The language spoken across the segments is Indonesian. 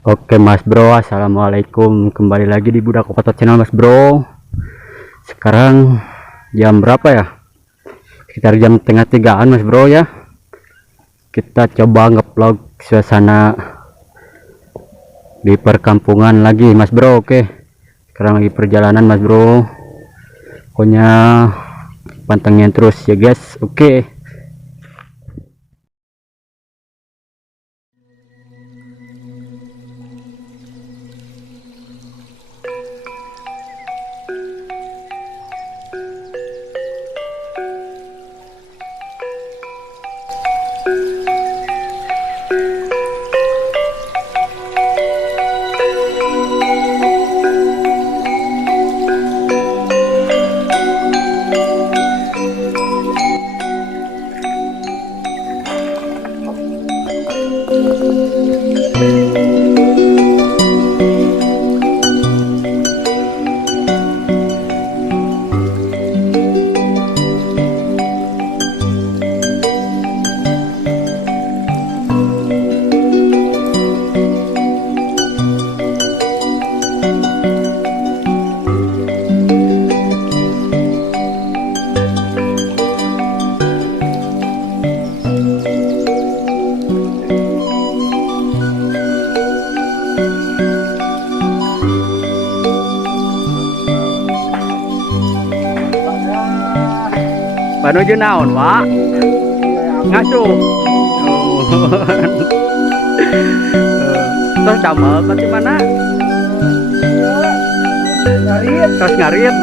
Oke Mas Bro, assalamualaikum. Kembali lagi di Budak Kokotot Channel Mas Bro. Sekarang jam berapa ya? Sekitar jam tengah tigaan Mas Bro ya. Kita coba ngevlog suasana di perkampungan lagi Mas Bro. Oke, sekarang lagi perjalanan Mas Bro. Pokoknya pantengin terus ya guys. Oke. Panuju naon, Pak? Ngasuh. Oh. Terus damel berarti mana? Terus ngarit.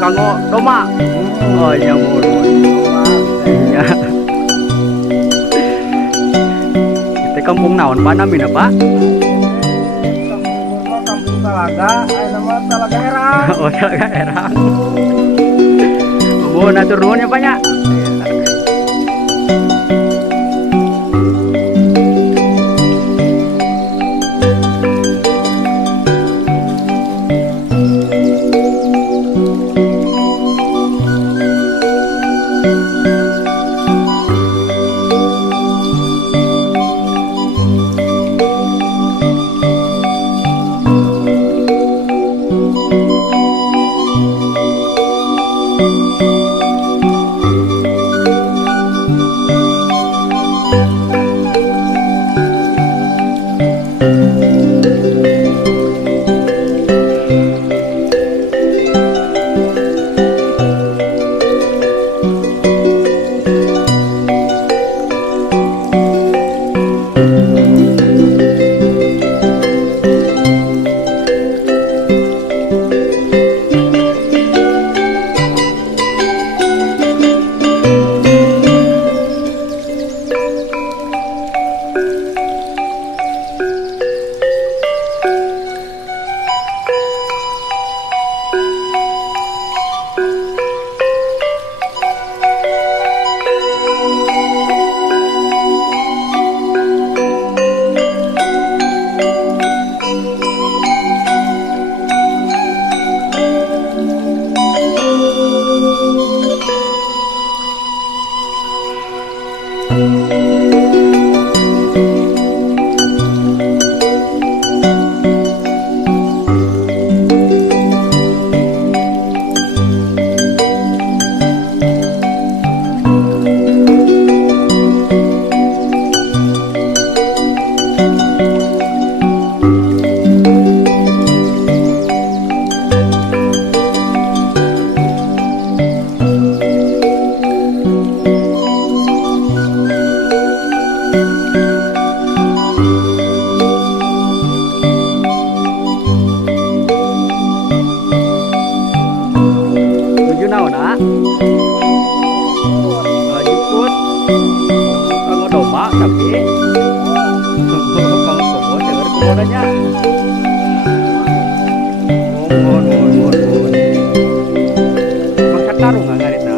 Kanggo doma. Oh, iya mun. Iya. Kita kampung naon Pak namina, Pak? Kampung Talaga, ayo nama Talaga Herang. Oh, Talaga Herang. Oh, natur nuhun ya Pak nya. Tujuh naon, ah? Jemput. Kanggo domba tapi kanggo komo denger komodanya. Mohon. Masak tarung nggak ngarita?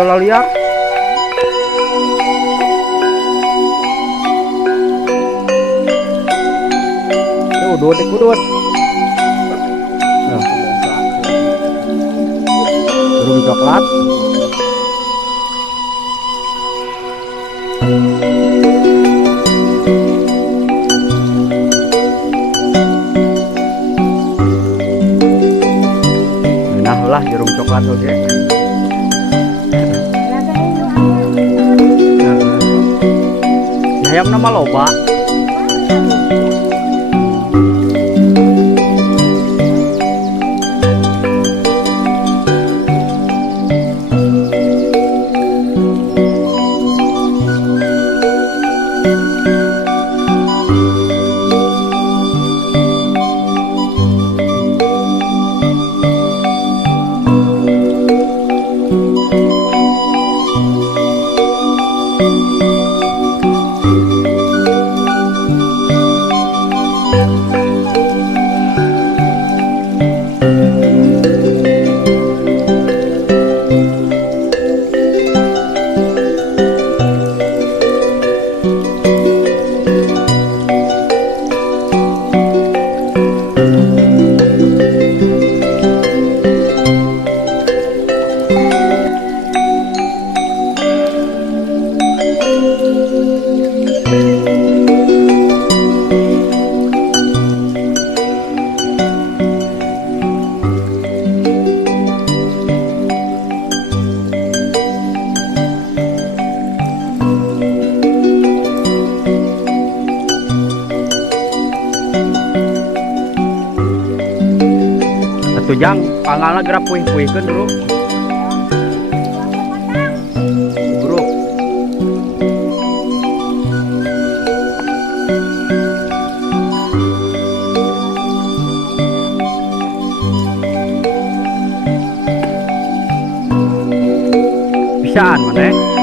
tola liar. Udut, udut. Nah, burung coklat. Nah lah burung coklat oke. Okay. Hayam nama loba. Jang pangalna gerak puih-puihkeun dulu. Bro. Bisaan mana?